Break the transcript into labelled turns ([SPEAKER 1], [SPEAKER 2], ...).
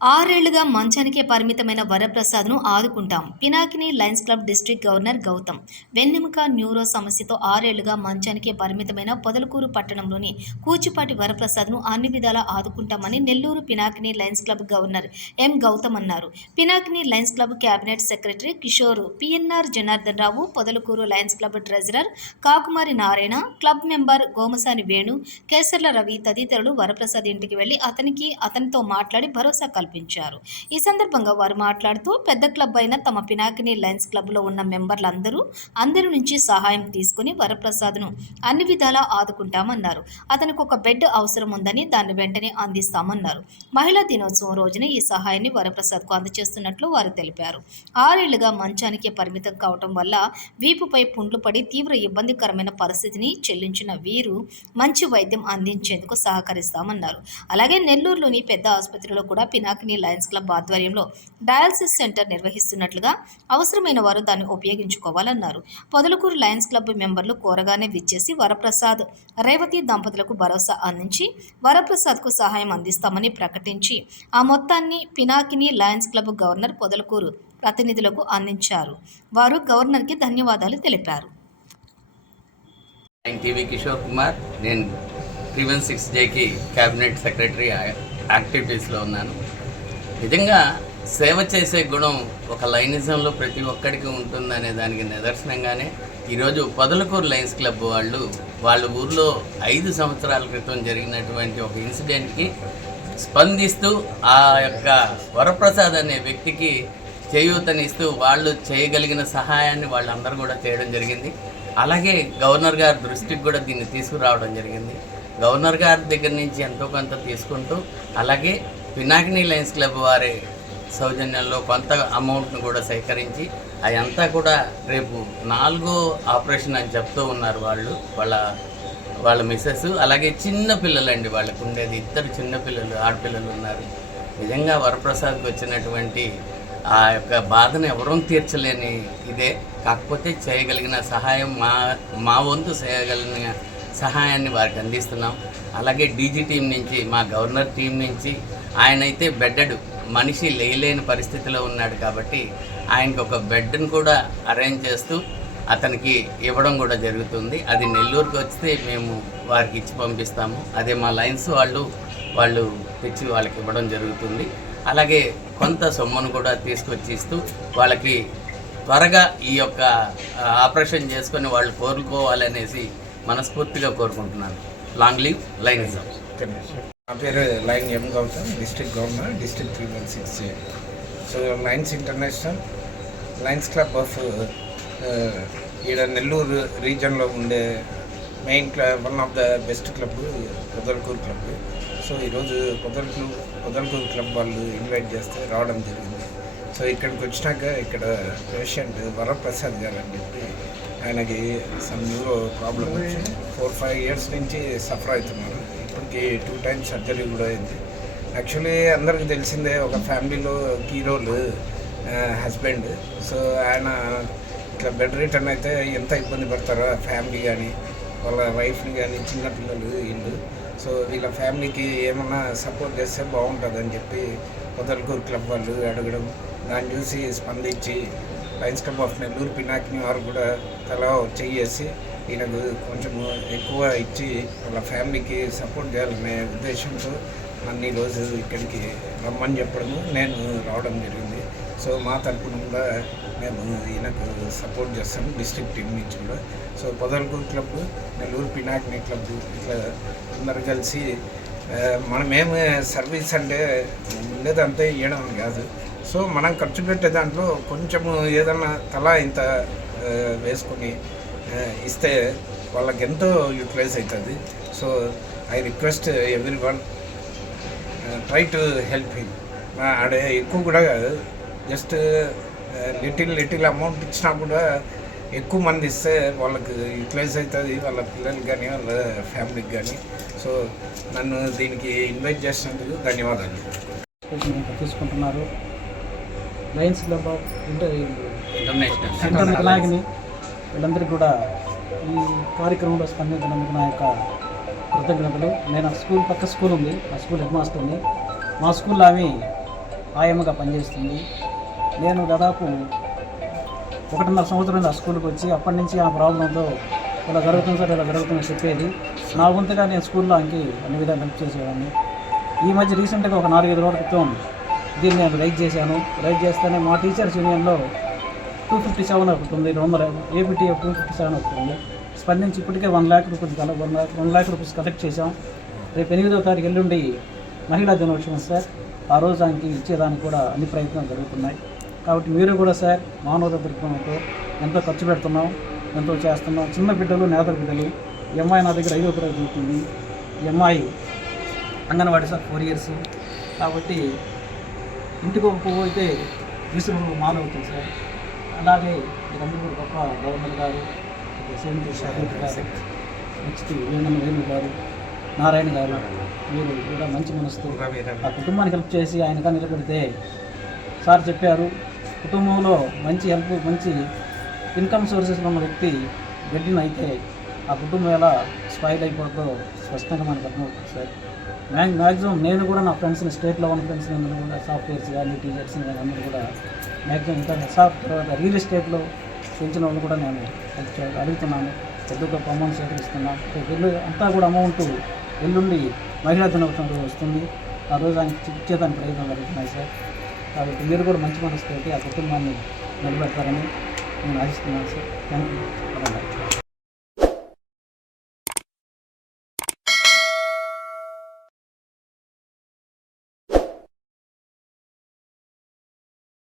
[SPEAKER 1] ఆరేళ్ళుగా మంచానికే పరిమితమైన వరప్రసాద్ను ఆదుకుంటాం. Pinakini lions club district governor Gautham. వెన్నెముక న్యూరో సమస్యతో ఆరేళ్ళుగా మంచానికే పరిమితమైన పొదలకూరు పట్టణంలోని కూచిపాటి వరప్రసాద్ను అన్ని విధాలా ఆదుకుంటామని Nellore Pinakini lions club governor M Gautham అన్నారు. Pinakini lions club cabinet secretary Kishore PNR Janardhan Rao Podalakuru lions club treasurer Kakumari Narayana club member Gomasani Venu Kesarla Ravi తదితరులు వరప్రసాద్ ఇంటికి వెళ్ళి అతనికి అతనితో మాట్లాడి భరోసా కల్పించారు ఈ సందర్భంగా వారు మాట్లాడుతూ పెద్ద క్లబ్ అయిన తమ పినాకిని లయన్స్ క్లబ్లో ఉన్న మెంబర్లందరూ అందరి నుంచి సహాయం తీసుకుని వరప్రసాద్ను అన్ని విధాలా ఆదుకుంటామన్నారు. అతనికి ఒక బెడ్ అవసరం ఉందని దాన్ని వెంటనే అందిస్తామన్నారు. మహిళా దినోత్సవం రోజున ఈ సహాయాన్ని వరప్రసాద్కు అందజేస్తున్నట్లు వారు తెలిపారు. ఆరేళ్ళుగా మంచానికి పరిమితం కావటం వల్ల వీపుపై పుండ్లు పడి తీవ్ర ఇబ్బందికరమైన పరిస్థితిని చెల్లించిన వీరు మంచి వైద్యం అందించేందుకు సహకరిస్తామన్నారు. అలాగే నెల్లూరులోని పెద్ద ఆసుపత్రిలో కూడా పినాకిని లయన్స్ క్లబ్ ఆధ్వర్యంలో డయాలసిస్ సెంటర్ నిర్వహిస్తున్నట్లుగా అవసరమైన వారు దాన్ని ఉపయోగించుకోవాలన్నారు. పొదలకూరు లయన్స్ క్లబ్ మెంబర్లు కోరగానే విచ్చేసి వరప్రసాద్ రేవతి దంపతులకు భరోసా అందించి వరప్రసాద్కు సహాయం అందిస్తామని ప్రకటించి ఆ మొత్తాన్ని Pinakini lions club governor Podalakuru ప్రతినిధులకు అందించారు. వారు గవర్నర్కి ధన్యవాదాలు తెలిపారు.
[SPEAKER 2] టీవీ కిషోర్ కుమార్ నేను త్రీ వన్ సిక్స్ జేకి క్యాబినెట్ సెక్రటరీ యాక్టివిటీస్లో ఉన్నాను. నిజంగా సేవ చేసే గుణం ఒక లైనిజంలో ప్రతి ఒక్కడికి ఉంటుందనే దానికి నిదర్శనంగానే ఈరోజు పొదలకూరు లయన్స్ క్లబ్ వాళ్ళు వాళ్ళ ఊర్లో ఐదు సంవత్సరాల క్రితం జరిగినటువంటి ఒక ఇన్సిడెంట్కి స్పందిస్తూ ఆ యొక్క వరప్రసాద్ అనే వ్యక్తికి చేయూతనిస్తూ వాళ్ళు చేయగలిగిన సహాయాన్ని వాళ్ళందరూ కూడా చేయడం జరిగింది. అలాగే గవర్నర్ గారి దృష్టికి కూడా దీన్ని తీసుకురావడం జరిగింది. గవర్నర్ గారి దగ్గర నుంచి ఎంతో కొంత తీసుకుంటూ అలాగే పినాకిని లయన్స్ క్లబ్ వారి సౌజన్యంలో కొంత అమౌంట్ను కూడా సేకరించి అదంతా కూడా రేపు నాలుగో ఆపరేషన్ అని చెప్తూ ఉన్నారు వాళ్ళు వాళ్ళ వాళ్ళ మిస్సెస్. అలాగే చిన్న పిల్లలండి వాళ్ళకు ఉండేది. ఇద్దరు చిన్న పిల్లలు ఆడపిల్లలు ఉన్నారు. నిజంగా వరప్రసాద్కి వచ్చినటువంటి ఆ యొక్క బాధను ఎవరూ తీర్చలేని ఇదే. కాకపోతే చేయగలిగిన సహాయం మా మా వంతు చేయగలిగిన సహాయాన్ని వారికి అందిస్తున్నాం. అలాగే డీజీ టీం నుంచి మా గవర్నర్ టీం నుంచి ఆయన అయితే బెడ్డడు. మనిషి లేయలేని పరిస్థితిలో ఉన్నాడు కాబట్టి ఆయనకు ఒక బెడ్ని కూడా అరేంజ్ చేస్తూ అతనికి ఇవ్వడం కూడా జరుగుతుంది. అది నెల్లూరుకి వస్తే మేము వారికి ఇచ్చి పంపిస్తాము. అదే మా లైన్స్ వాళ్ళు వాళ్ళు తెచ్చి వాళ్ళకి ఇవ్వడం జరుగుతుంది. అలాగే కొంత సొమ్మును కూడా తీసుకొచ్చి ఇస్తూ వాళ్ళకి త్వరగా ఈ యొక్క ఆపరేషన్ చేసుకొని వాళ్ళు కోరుకోవాలనేసి మనస్ఫూర్తిగా కోరుకుంటున్నాను. లాంగ్ లీవ్ లైనిజం
[SPEAKER 3] నా పేరు lion M Gautham district governor district three one six so lions international lions club of ఈడ నెల్లూరు రీజన్లో ఉండే main club one of the best club Podalakuru club. So ఈరోజు కొదలకూరు పొదలకూరు క్లబ్ వాళ్ళు ఇన్వైట్ చేస్తే రావడం జరిగింది. సో ఇక్కడికి వచ్చినాక ఇక్కడ పేషెంట్ వరప్రసాద్ గారు అని చెప్పి ఆయనకి some neuro problem four five years నుంచి సఫర్ అవుతున్నారు. ఇప్పటికి టూ టైమ్స్ సర్జరీ కూడా అయింది. యాక్చువల్లీ అందరికి తెలిసిందే ఒక ఫ్యామిలీలో హీరోలు హస్బెండ్ సో ఆయన ఇట్లా బెడ్ రిటర్న్ అయితే ఎంత ఇబ్బంది పడతారో? ఫ్యామిలీ కానీ వాళ్ళ వైఫ్ని కానీ చిన్నపిల్లలు వీళ్ళు. సో వీళ్ళ ఫ్యామిలీకి ఏమన్నా సపోర్ట్ చేస్తే బాగుంటుందని చెప్పి పొదలకూరు క్లబ్ వాళ్ళు అడగడం దాన్ని చూసి స్పందించి lions club of Nellore Pinakini వారు కూడా తల చెయ్యేసి ఈయనకు కొంచెం ఎక్కువ ఇచ్చి వాళ్ళ ఫ్యామిలీకి సపోర్ట్ చేయాలనే ఉద్దేశంతో నన్ను ఈరోజు ఇక్కడికి రమ్మని చెప్పడము నేను రావడం జరిగింది. సో మా తరపున కూడా మేము ఈయనకు సపోర్ట్ చేస్తాం డిస్ట్రిక్ట్ టీం నుంచి కూడా. So Podalakuru club Nellore Pinakini club ఇట్లా అందరు కలిసి మనమేమి సర్వీస్ అంటే ఉండేదంతా ఇవ్వడం కాదు. సో మనం ఖర్చు పెట్టే దాంట్లో కొంచెము ఏదన్నా తలా ఇంత వేసుకొని ఇస్తే వాళ్ళకి ఎంతో యూటిలైజ్ అవుతుంది so I request everyone try to help him. ఆడే ఎక్కువ కూడా కాదు జస్ట్ లిటిల్ లిటిల్ అమౌంట్ ఇచ్చినా కూడా ఎక్కువ మంది ఇస్తే వాళ్ళకి యూటిలైజ్ అవుతుంది వాళ్ళ పిల్లలకి కానీ వాళ్ళ ఫ్యామిలీకి కానీ సో నన్ను దీనికి ఇన్వైట్ చేసినందుకు ధన్యవాదాలు.
[SPEAKER 4] తీసుకుంటున్నారు lions club of inter
[SPEAKER 2] international.
[SPEAKER 4] అలాగని వీళ్ళందరికీ కూడా ఈ కార్యక్రమంలో స్పందించినందుకు నా యొక్క కృతజ్ఞతలు. నేను ఆ స్కూల్ పక్క స్కూల్ ఉంది. ఆ స్కూల్ హెడ్ మాస్టర్ని మా స్కూల్లో ఆమె ఆయమ్మగా పనిచేస్తుంది. నేను దాదాపు ఒకటిన్నర సంవత్సరం ఆ స్కూల్కి వచ్చి అప్పటి నుంచి ఆ ప్రాబ్లంతో ఇలా జరుగుతుంది సార్ ఇలా జరుగుతుందని చెప్పేది. నా వంతుగా నేను స్కూల్లో అంకి అన్ని విధాలు హెల్ప్ చేసేవాడిని. ఈ మధ్య రీసెంట్గా ఒక నాలుగైదు రోజుల క్రితం దీన్ని నేను రైట్ చేశాను. రైట్ చేస్తేనే మా టీచర్స్ యూనియన్లో టూ ఫిఫ్టీ సెవెన్ ఒకటి ఉంది రెండు వందల ఏపీటీఎఫ్ టూ ఫిఫ్టీ సెవెన్ ఒకటి స్పందించి ఇప్పటికే వన్ ల్యాక్ రూపీస్ కల one lakh one lakh rupees collect చేశాం. రేపు ఎనిమిదో తారీఖు ఎల్లుండి మహిళా దినోత్సవం సార్. ఆ రోజు దానికి ఇచ్చేదానికి కూడా అన్ని ప్రయత్నాలు జరుగుతున్నాయి. కాబట్టి మీరు కూడా సార్ మానవత దృక్పథంతో ఎంతో ఖర్చు పెడుతున్నాం ఎంతో చేస్తున్నాం. చిన్న బిడ్డలు నేత బిడ్డలు. ఈ అమ్మాయి నా దగ్గర ఐదో తరగతి చదువుతుంది. ఈ అమ్మాయి అంగన్వాడీ సార్ ఫోర్ ఇయర్స్ కాబట్టి ఇంటికి ఒక పువ్వు అయితే విసురు మాలవుతుంది సార్. అలాగే మీరందరూ కూడా గొప్ప గవర్నర్ గారు గారు నెక్స్ట్ వేణు గారు నారాయణ గారు మీరు కూడా మంచి మనసుతో ఆ కుటుంబానికి హెల్ప్ చేసి ఆయనగా నిలబెడితే సార్ చెప్పారు కుటుంబంలో మంచి హెల్ప్ మంచి ఇన్కమ్ సోర్సెస్లో ఉన్న వ్యక్తి గడ్డిన అయితే ఆ కుటుంబం ఎలా స్పాయిల్ అయిపోతుందో స్పష్టంగా మనకు అర్థమవుతుంది సార్. మ్యాక్సిమం నేను కూడా నా ఫ్రెండ్స్ని స్టేట్లో ఉన్న ఫ్రెండ్స్ని అందరూ కూడా సాఫ్ట్వేర్స్ కానీ టీచర్స్ కానీ అందరూ కూడా మ్యాక్సిమం ఇంకా సాఫ్ట్ తర్వాత రియల్ ఎస్టేట్లో పెంచిన వాళ్ళు కూడా నేను అడుగుతున్నాను. పెద్ద గొప్ప అమౌంట్ సేకరిస్తున్నాను వెళ్ళి అంతా కూడా అమౌంట్ ఎల్లుండి మహిళా దినోత్సవం రోజు వస్తుంది. ఆ రోజు ఆయనకి ఇచ్చేదానికి ప్రయత్నం జరుగుతున్నాయి సార్. కాబట్టి మీరు కూడా మంచి మనసుతోటి ఆ కుటుంబాన్ని నిలబెడతారని నేను ఆశిస్తున్నాను సార్. Thank you